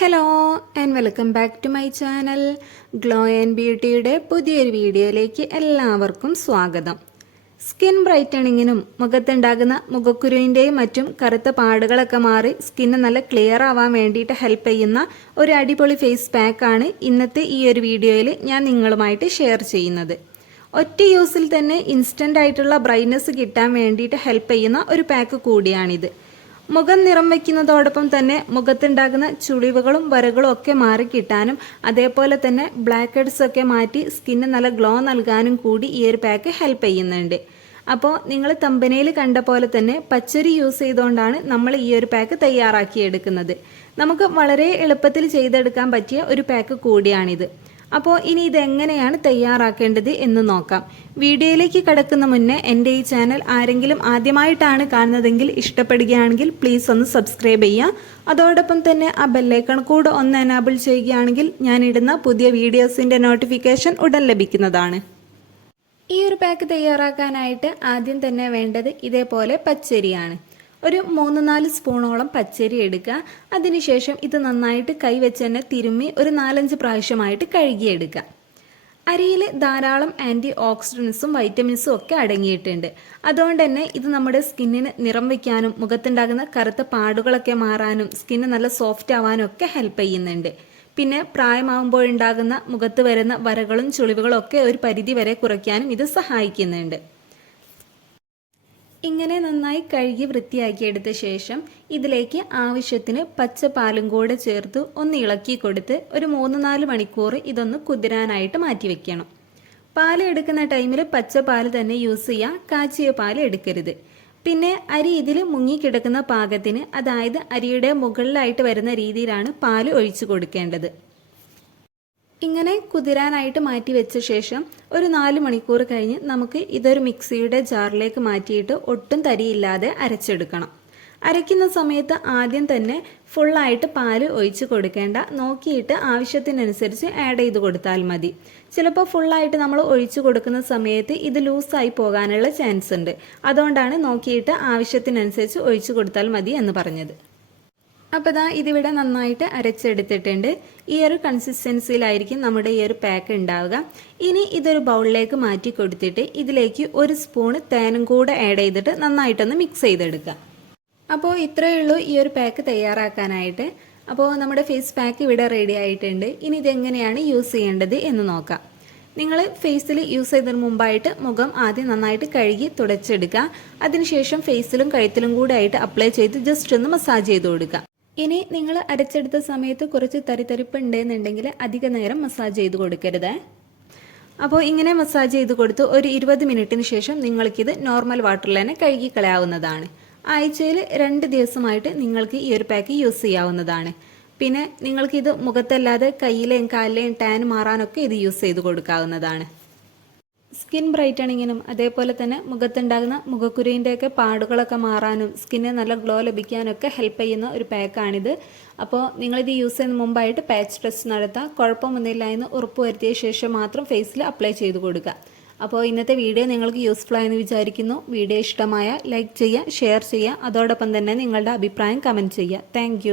Hello and welcome back to my channel glow and ബ്യൂട്ടിയുടെ പുതിയൊരു വീഡിയോയിലേക്ക് എല്ലാവർക്കും സ്വാഗതം. സ്കിൻ ബ്രൈറ്റണിങ്ങിനും മുഖത്തുണ്ടാകുന്ന മുഖക്കുരുവിൻ്റെയും മറ്റും കറുത്ത പാടുകളൊക്കെ മാറി സ്കിന്ന് നല്ല ക്ലിയർ ആവാൻ വേണ്ടിയിട്ട് ഹെൽപ്പ് ചെയ്യുന്ന ഒരു അടിപൊളി ഫേസ് പാക്കാണ് ഇന്നത്തെ ഈ ഒരു വീഡിയോയിൽ ഞാൻ നിങ്ങളുമായിട്ട് ഷെയർ ചെയ്യുന്നത്. ഒറ്റ യൂസിൽ തന്നെ ഇൻസ്റ്റൻ്റ് ആയിട്ടുള്ള ബ്രൈറ്റ്നസ് കിട്ടാൻ വേണ്ടിയിട്ട് ഹെൽപ്പ് ചെയ്യുന്ന ഒരു പാക്ക് കൂടിയാണിത്. മുഖം നിറം വയ്ക്കുന്നതോടൊപ്പം തന്നെ മുഖത്തുണ്ടാകുന്ന ചുളിവുകളും വരകളും ഒക്കെ മാറിക്കിട്ടാനും അതേപോലെ തന്നെ ബ്ലാക്ക് ഹെഡ്സ് ഒക്കെ മാറ്റി സ്കിന്ന് നല്ല ഗ്ലോ നൽകാനും കൂടി ഈ ഒരു പാക്ക് ഹെൽപ്പ് ചെയ്യുന്നുണ്ട്. അപ്പോൾ നിങ്ങൾ തമ്പനയിൽ കണ്ട പോലെ തന്നെ പച്ചരി യൂസ് ചെയ്തുകൊണ്ടാണ് നമ്മൾ ഈ ഒരു പാക്ക് തയ്യാറാക്കിയെടുക്കുന്നത്. നമുക്ക് വളരെ എളുപ്പത്തിൽ ചെയ്തെടുക്കാൻ പറ്റിയ ഒരു പാക്ക് കൂടിയാണിത്. അപ്പോൾ ഇനി ഇതെങ്ങനെയാണ് തയ്യാറാക്കേണ്ടത് എന്ന് നോക്കാം. വീഡിയോയിലേക്ക് കടക്കുന്ന മുന്നേ എൻ്റെ ഈ ചാനൽ ആരെങ്കിലും ആദ്യമായിട്ടാണ് കാണുന്നതെങ്കിൽ ഇഷ്ടപ്പെടുകയാണെങ്കിൽ പ്ലീസ് ഒന്ന് സബ്സ്ക്രൈബ് ചെയ്യുക. അതോടൊപ്പം തന്നെ ആ ബെല്ലൈക്കൺ കൂടെ ഒന്ന് എനാബിൾ ചെയ്യുകയാണെങ്കിൽ ഞാനിടുന്ന പുതിയ വീഡിയോസിൻ്റെ നോട്ടിഫിക്കേഷൻ ഉടൻ ലഭിക്കുന്നതാണ്. ഈ ഒരു പാക്ക് തയ്യാറാക്കാനായിട്ട് ആദ്യം തന്നെ വേണ്ടത് ഇതേപോലെ പച്ചരിയാണ്. ഒരു 3-4 സ്പൂണോളം പച്ചരി എടുക്കുക. അതിനുശേഷം ഇത് നന്നായിട്ട് കൈവച്ച് തന്നെ തിരുമ്മി ഒരു 4-5 പ്രാവശ്യമായിട്ട് കഴുകിയെടുക്കുക. അരിയിൽ ധാരാളം ആൻറ്റി ഓക്സിഡൻസും വൈറ്റമിൻസും ഒക്കെ അടങ്ങിയിട്ടുണ്ട്. അതുകൊണ്ട് തന്നെ ഇത് നമ്മുടെ സ്കിന്നിന് നിറം വയ്ക്കാനും മുഖത്തുണ്ടാകുന്ന കറുത്ത പാടുകളൊക്കെ മാറാനും സ്കിന്ന് നല്ല സോഫ്റ്റ് ആവാനും ഒക്കെ ഹെൽപ്പ് ചെയ്യുന്നുണ്ട്. പിന്നെ പ്രായമാകുമ്പോഴുണ്ടാകുന്ന മുഖത്ത് വരുന്ന വരകളും ചുളിവുകളും ഒക്കെ ഒരു പരിധി വരെ കുറയ്ക്കാനും ഇത് സഹായിക്കുന്നുണ്ട്. ഇങ്ങനെ നന്നായി കഴുകി വൃത്തിയാക്കിയെടുത്ത ശേഷം ഇതിലേക്ക് ആവശ്യത്തിന് പച്ചപ്പാലും കൂടെ ചേർത്ത് ഒന്ന് ഇളക്കി കൊടുത്ത് ഒരു 3-4 മണിക്കൂർ ഇതൊന്ന് കുതിരാനായിട്ട് മാറ്റി വെക്കണം. പാൽ എടുക്കുന്ന ടൈമിൽ പച്ചപ്പാൽ തന്നെ യൂസ് ചെയ്യുക, കാച്ചിയ പാൽ എടുക്കരുത്. പിന്നെ അരി ഇതിൽ മുങ്ങിക്കിടക്കുന്ന പാകത്തിന്, അതായത് അരിയുടെ മുകളിലായിട്ട് വരുന്ന രീതിയിലാണ് പാൽ ഒഴിച്ചു കൊടുക്കേണ്ടത്. ഇങ്ങനെ കുതിരാനായിട്ട് മാറ്റി വെച്ച ശേഷം ഒരു 4 മണിക്കൂർ കഴിഞ്ഞ് നമുക്ക് ഇതൊരു മിക്സിയുടെ ജാറിലേക്ക് മാറ്റിയിട്ട് ഒട്ടും തരിയില്ലാതെ അരച്ചെടുക്കണം. അരയ്ക്കുന്ന സമയത്ത് ആദ്യം തന്നെ ഫുള്ളായിട്ട് പാൽ ഒഴിച്ച് കൊടുക്കേണ്ട, നോക്കിയിട്ട് ആവശ്യത്തിനനുസരിച്ച് ആഡ് ചെയ്ത് കൊടുത്താൽ മതി. ചിലപ്പോൾ ഫുള്ളായിട്ട് നമ്മൾ ഒഴിച്ചു കൊടുക്കുന്ന സമയത്ത് ഇത് ലൂസായി പോകാനുള്ള ചാൻസ് ഉണ്ട്. അതുകൊണ്ടാണ് നോക്കിയിട്ട് ആവശ്യത്തിനനുസരിച്ച് ഒഴിച്ചു കൊടുത്താൽ മതി എന്ന് പറഞ്ഞത്. അപ്പോൾ ഇതിവിടെ നന്നായിട്ട് അരച്ചെടുത്തിട്ടുണ്ട്. ഈ ഒരു കൺസിസ്റ്റൻസിയിലായിരിക്കും നമ്മുടെ ഈ ഒരു പാക്ക് ഉണ്ടാവുക. ഇനി ഇതൊരു ബൗളിലേക്ക് മാറ്റി കൊടുത്തിട്ട് ഇതിലേക്ക് 1 സ്പൂൺ തേനും കൂടെ ആഡ് ചെയ്തിട്ട് നന്നായിട്ടൊന്ന് മിക്സ് ചെയ്തെടുക്കുക. അപ്പോൾ ഇത്രയേ ഉള്ളൂ ഈ ഒരു പാക്ക് തയ്യാറാക്കാനായിട്ട്. അപ്പോൾ നമ്മുടെ ഫേസ് പാക്ക് ഇവിടെ റെഡി ആയിട്ടുണ്ട്. ഇനി ഇതെങ്ങനെയാണ് യൂസ് ചെയ്യേണ്ടത് എന്ന് നോക്കാം. നിങ്ങൾ ഫേസിൽ യൂസ് ചെയ്തതിന് മുമ്പായിട്ട് മുഖം ആദ്യം നന്നായിട്ട് കഴുകി തുടച്ചെടുക്കുക. അതിനുശേഷം ഫേസിലും കഴുത്തിലും കൂടെ ആയിട്ട് അപ്ലൈ ചെയ്ത് ജസ്റ്റ് ഒന്ന് മസാജ് ചെയ്ത് കൊടുക്കുക. ഇനി നിങ്ങൾ അരച്ചെടുത്ത സമയത്ത് കുറച്ച് തരിതരിപ്പ് ഉണ്ടെന്നുണ്ടെങ്കിൽ അധിക നേരം മസാജ് ചെയ്ത് കൊടുക്കരുത്. അപ്പോൾ ഇങ്ങനെ മസാജ് ചെയ്ത് കൊടുത്ത് ഒരു 20 മിനിറ്റിന് ശേഷം നിങ്ങൾക്കിത് നോർമൽ വാട്ടറിൽ തന്നെ കഴുകി കളയാവുന്നതാണ്. ആഴ്ചയിൽ 2 ദിവസമായിട്ട് നിങ്ങൾക്ക് ഈ ഒരു പാക്ക് യൂസ് ചെയ്യാവുന്നതാണ്. പിന്നെ നിങ്ങൾക്കിത് മുഖത്തല്ലാതെ കയ്യിലെയും കാലിലെയും ടാൻ മാറാനൊക്കെ ഇത് യൂസ് ചെയ്ത് കൊടുക്കാവുന്നതാണ്. സ്കിൻ ബ്രൈറ്റണിങ്ങിനും അതേപോലെ തന്നെ മുഖത്തുണ്ടാകുന്ന മുഖക്കുരുവിൻ്റെയൊക്കെ പാടുകളൊക്കെ മാറാനും സ്കിന്നിന് നല്ല ഗ്ലോ ലഭിക്കാനൊക്കെ ഹെൽപ്പ് ചെയ്യുന്ന ഒരു പാക്കാണിത്. അപ്പോൾ നിങ്ങളിത് യൂസ് ചെയ്യുന്ന മുമ്പായിട്ട് പാച്ച് ടെസ്റ്റ് നടത്തുക. കുഴപ്പമൊന്നുമില്ല എന്ന് ഉറപ്പുവരുത്തിയ ശേഷം മാത്രം ഫേസിൽ അപ്ലൈ ചെയ്ത് കൊടുക്കുക. അപ്പോൾ ഇന്നത്തെ വീഡിയോ നിങ്ങൾക്ക് യൂസ്ഫുൾ ആയെന്ന് വിചാരിക്കുന്നു. വീഡിയോ ഇഷ്ടമായ ലൈക്ക് ചെയ്യുക, ഷെയർ ചെയ്യുക. അതോടൊപ്പം തന്നെ നിങ്ങളുടെ അഭിപ്രായം കമൻറ്റ് ചെയ്യുക. താങ്ക്